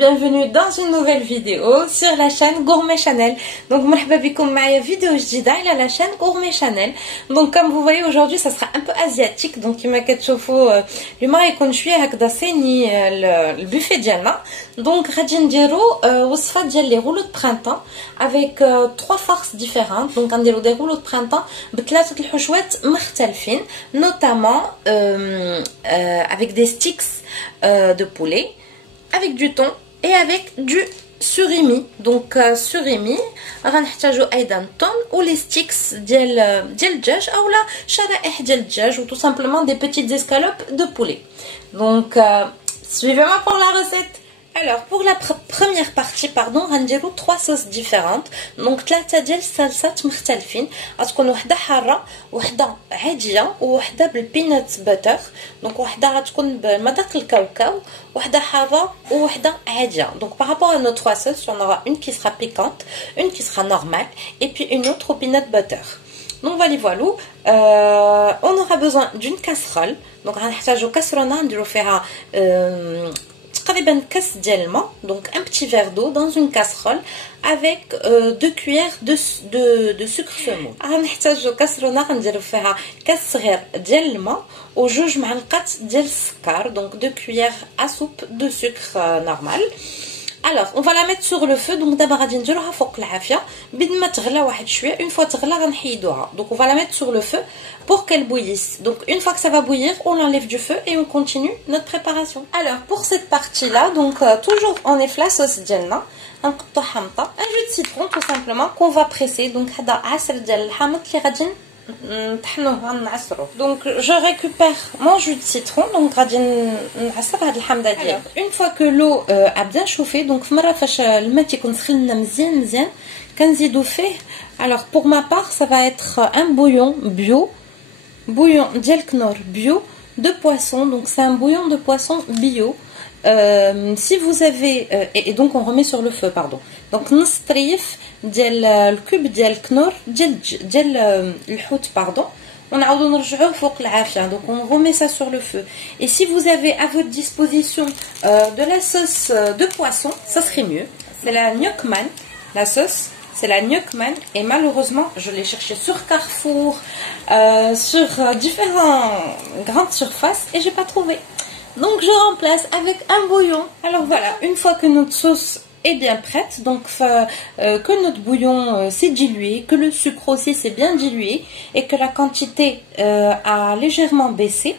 bienvenue dans une nouvelle vidéo sur la chaîne Gourmet Channel. Donc مرحبا بكم معايا vidéo جديدة على la chaîne Gourmet Channel. Donc comme vous voyez aujourd'hui ça sera un peu asiatique. Donc كما كتشوفوا اليوم غيكون شويه هكذا صيني البوفيه ديالنا. Donc غادي نديرو وصفه ديال لي rouleaux de printemps avec trois forces différentes. Donc غنديرو des rouleaux de printemps بثلاثه الحشوات مختلفين notamment avec des sticks de poulet, avec du thon et avec du surimi. Donc surimi غنحتاجو ايضا thon ou les sticks ديال الدجاج او لا شرائح ديال الدجاج ou tout simplement des petites escalopes de poulet. Donc suivez-moi pour la recette. Alors pour la première partie غنديرو trois sauces différentes. Donc ثلاثه ديال الصلصات مختلفين غتكون وحده حاره وحده عاديه وحده بالبينات باتر. دونك وحده غتكون بمذاق الكاوكاو وحده حاره وحده عاديه. Donc par rapport à nos trois sauces, on aura une qui sera piquante, une qui sera normale et puis une autre au peanut butter. Donc voilà, on aura besoin d'une casserole. Donc غنحتاجو كاسرونه نديرو فيها تقريبا كاس ديال الماء. Donc un petit verre d'eau dans une casserole avec 2 cuillères de sucre semoule. غنحتاجو كاسرونه غنديرو فيها كاس صغير ديال الماء وجوج معلقات ديال السكر. Donc 2 cuillères à soupe de sucre normal. Alors on va la mettre sur le feu. Donc d'abord غادي نديروها فوق العافيه بين ما تغلى واحد شويه. Une fois تغلى غنحيدوها. Donc on va la mettre sur le feu pour qu'elle bouillisse. Donc une fois que ça va bouillir, on l'enlève du feu et on continue notre préparation. Alors pour cette partie là, donc toujours on effle la sauce ديالنا. غنقطعو حامضه, un jus de citron tout simplement qu'on va presser. Donc هذا عصير ديال الحامض اللي غادي نطحنوه نعصروه. Donc je récupère mon jus de citron. Donc غادي نعصر هاد الحامضه ديالي. Une fois que l'eau a bien chauffé, donc في مره فاش الماء تيكون سخن لنا مزيان كنزيدو فيه. Alors pour ma part ça va être un bouillon bio, bouillon ديال كنور bio de poisson. Donc c'est un bouillon de poisson bio. Si vous avez et donc on remet sur le feu pardon. Donc نص طريف ديال الكوب ديال الكنور ديال الحوت pardon. ونعاودو نرجعوه فوق العافيه. Donc on remet ça sur le feu. Et si vous avez à votre disposition de la sauce de poisson, ça serait mieux. C'est la Gnocchman, la sauce. C'est la Gnocchman et malheureusement je l'ai cherché sur Carrefour, sur différentes grandes surfaces et j'ai pas trouvé. Donc je remplace avec un bouillon. Alors voilà, une fois que notre sauce est bien prête, donc que notre bouillon s'est dilué, que le sucre aussi s'est bien dilué et que la quantité a légèrement baissé.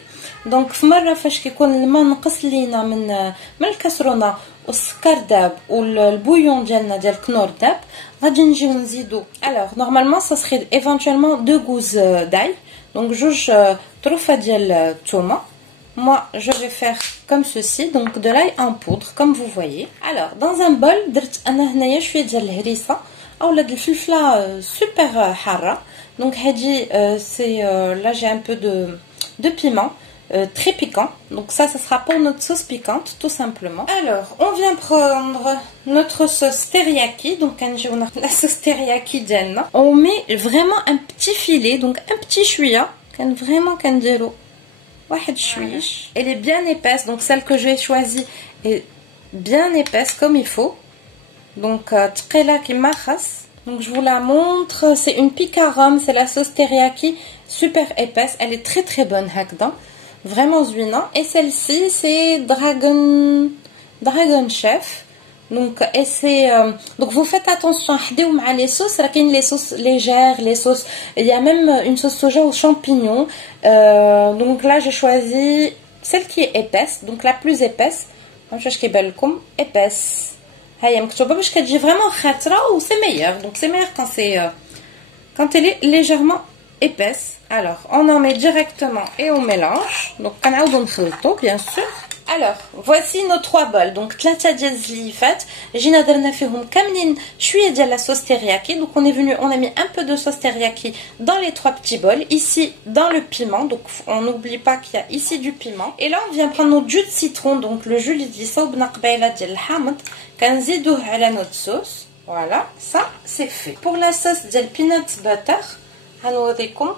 Donc في مرة فاش كيكون الماء نقص لينا من الكسرونه والسكر داب والبouillon ديالنا ديال الكنور داب غادي نجيو نزيدو. Alors normalement ça serait éventuellement 2 gousses d'ail. Donc جوج طروفه ديال الثومه. Moi je vais faire comme ceci, donc de l'ail en poudre comme vous voyez. Alors dans un bol درت انا هنايا شويه ديال الهريسه اولا ديال الفلفله سوبر حاره. Donc هادي c'est là j'ai un peu de piment très piquant. Donc ça sera pour notre sauce piquante tout simplement. Alors on vient prendre notre sauce teriyaki. Donc la sauce teriyaki ديالنا. On met vraiment un petit filet, donc un petit chouïa كان vraiment كنديرو واحد شويش. Elle est bien épaisse, donc celle que j'ai choisie est bien épaisse comme il faut. Donc تقيله كيما خاص. Donc je vous la montre, c'est une picarum, c'est la sauce teriyaki super épaisse, elle est très très bonne هكذا, vraiment زوينه. Et celle-ci c'est Dragon Chef. Donc et c'est donc vous faites attention حديو مع les sauces. راه كاين les sauces légères, les sauces, il y a même une sauce soja aux champignons. Donc là j'ai choisi celle qui est épaisse, donc la plus épaisse. واش كيبان لكم épaisse هي مكتوبه باش كتجي vraiment خاطره و c'est meilleur. Donc c'est meilleur quand elle est légèrement épaisse. Alors on en met directement et on mélange. Donc كنعاودو نخلطو bien sûr. Alors voici nos 3 bols. Donc 3 ديال الزليفات جينا درنا فيهم كاملين شويه ديال la sauce teriyaki. Donc on a mis un peu de sauce teriyaki dans les 3 petits bols. Ici dans le piment, donc on n'oublie pas qu'il y a ici du piment. Et là on vient prendre notre jus de citron, donc le jus اللي صوبنا قبيله ديال الحامض كنزيدوه على notre sauce. Voilà, ça c'est fait. Pour la sauce ديال peanut butter غنوريكم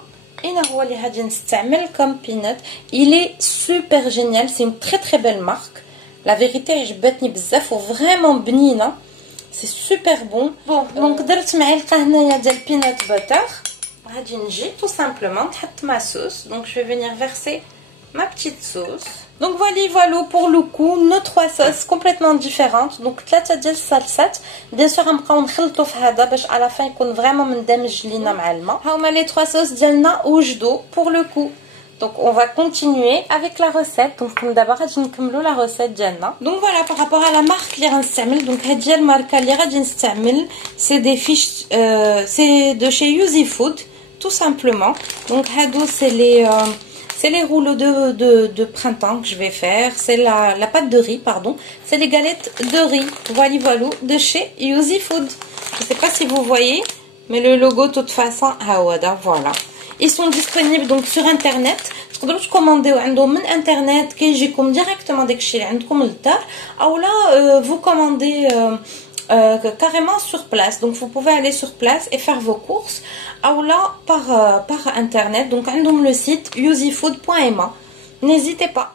comme peanut. Il est super génial, c'est une très très belle marque. La vérité عجبتني بزاف و فريمون بنينه. سي سوبر بون. دونك درت معلقه هنايا ديال بينات بوتر. غادي نجي tout simplement نحط ما sauce. Donc je vais venir verser ma petite sauce. Donc voilà pour le coup nos 3 sauces complètement différentes. Donc 3 ديال الصلصات. Bien sûr غنبقاو نخلطوا في هذا باش على فين يكون فريمون مندمج لينا مع الماء. ها هما لي 3 sauces ديالنا وجدوا pour le coup. Donc on va continuer avec la recette. Donc d'abord غادي نكملوا la recette ديالنا. Donc voilà par rapport à la marque اللي غنستعمل. Donc هاد هي الماركه اللي غادي نستعمل. C'est des fiches c'est de chez Yuzi Food tout simplement. Donc هادو c'est les rouleaux de printemps que je vais faire. C'est la pâte de riz, pardon. C'est les galettes de riz. Voilà, de chez Yuzi Food. Je ne sais pas si vous voyez, mais le logo, de toute façon, voilà. Ils sont disponibles donc sur internet. Vous pouvez commander sur internet qui يجيكم directement dès que chez عندكم للدار. Ou là, vous commandez carrément sur place. Donc vous pouvez aller sur place et faire vos courses. Ou là par internet. Donc عندهم le site yuzifood.ma. N'hésitez pas.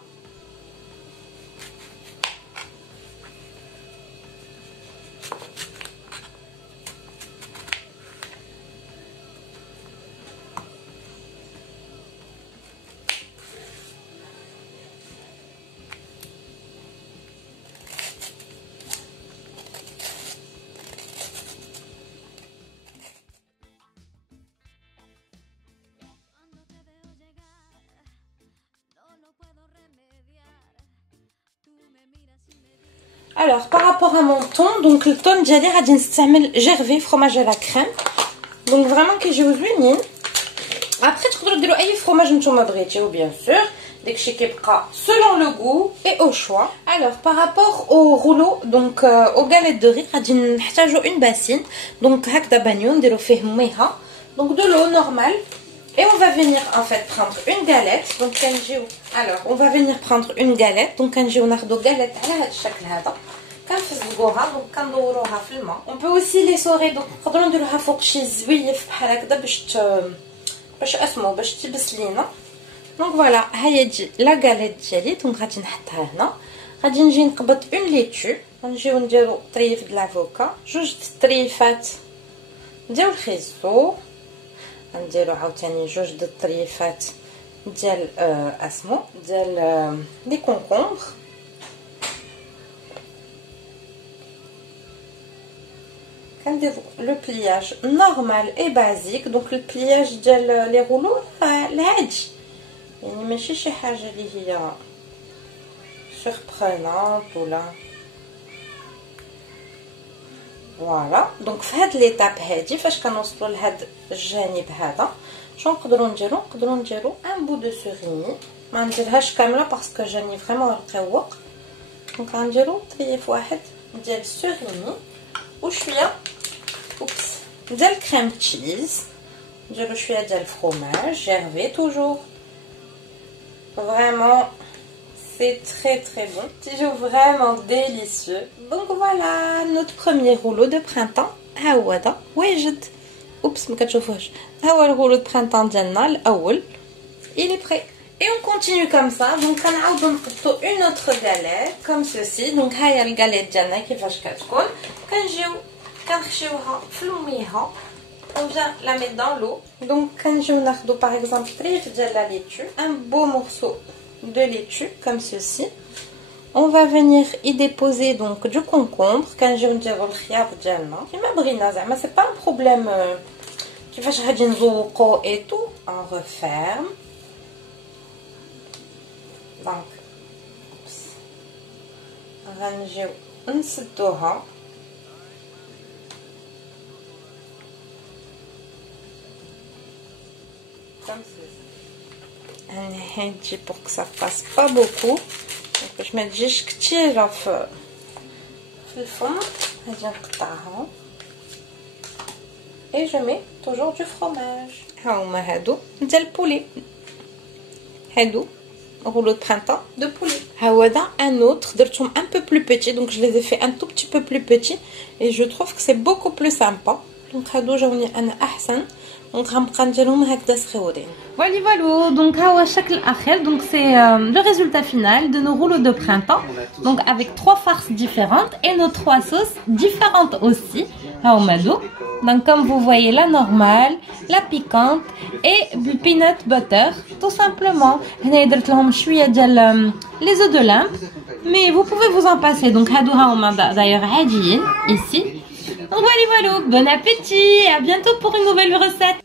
Alors par rapport à mon thon, donc le thon ديالي غادي نستعمل جيرفي fromage à la crème. Donc vraiment كيجيو زوينين. Après تقدروا ديروا اي fromage نتوما بغيتيو bien sûr. داكشي كيبقى selon le goût et au choix. Alors par rapport au rouleau, donc aux galettes de riz غادي نحتاجوا une bassine. Donc هكذا بانيو نديروا فيه ميها. Donc de l'eau normale. Et on va venir en fait prendre une galette. Donc alors on va venir prendre une galette. Donc كنجيو ناخذوا galette على هذا الشكل هذا. كنفزقوها دونك كندوروها في الماء. On peut aussi l'essorer. Donc نقدروا نديروها فوق شي زويف بحال هكذا باش تبس لينا. دونك فوالا ها هي تجي لا غاليت ديالي. دونك غادي نحطها هنا. غادي نجي نقبض اون ليتو. غنجيو نديرو طريف د لافوكا. جوج طريفات ديال الخيزو. غنديرو عاوتاني جوج د الطريفات ديال اسمو ديال لي كونكومبر. كنديرو لو بلياج نورمال اي بازيك. دونك البلياج ديال لي غولو العادي يعني ماشي شي حاجه اللي هي سوربرونونط ولا فوالا. دونك في هاد ليطاب هادي فاش كنوصلوا لهاد الجانب هذا شنو نقدروا نديرو ان بو دو سوريني. ما نديرهاش كامله باسكو جاني فريمون رقوق. دونك غنديرو طريف واحد ديال السوريني وشويه ديال كريم تشيز. نديرو شويه ديال الفرomage جيرفي توجور. Vraiment, c'est très bon. C'est vraiment délicieux. Donc voilà, notre premier rouleau de printemps. ها هو هذا واجد. اوبس ما كتشوفوش. ها هو الغولو de printemps ديالنا الاول. Il est prêt. Et on continue comme ça. Donc كنعاودو نحطو une autre galette comme ceci. Donc ها هي الغاليت ديالنا كيفاش كتكون. كنجيو كنخشيوها في الميها. On vient la mettre dans l'eau. Donc quand je vous par exemple de la laitue, un beau morceau de laitue comme ceci. On va venir y déposer donc du concombre. Quand je vous le khiyar dialna, qui m'a brina zama, c'est pas un problème qui va changer nzouko et tout. On referme. Donc ranjou nsedouha. هنجي pour que ça passe pas beaucoup. باش ما تجيش كثيره في الفم. غادي نقطعها et je mets toujours du fromage. ها هما هادو ديال البولي. هادو rouleau de printemps de poulet. ها هو هذا un autre درتهم un peu plus petit. Donc je les ai fait un tout petit peu plus petit et je trouve que c'est beaucoup plus sympa. Donc هادو جاوني انا احسن دونك غنبقى نديرهم هكذا سخورين. Voilà, donc هو الشكل الأخير. Donc c'est le résultat final de nos rouleaux de printemps. Donc avec 3 farces différentes et nos 3 sauces différentes aussi. Donc comme vous voyez, la normale, la piquante et le peanut butter, tout simplement. هنا درت لهم شوية ديال les œufs de limpe, mais vous pouvez vous en passer. Donc هادو هما d'ailleurs عاديين ici. Donc voilà, bon appétit, à bientôt pour une nouvelle recette.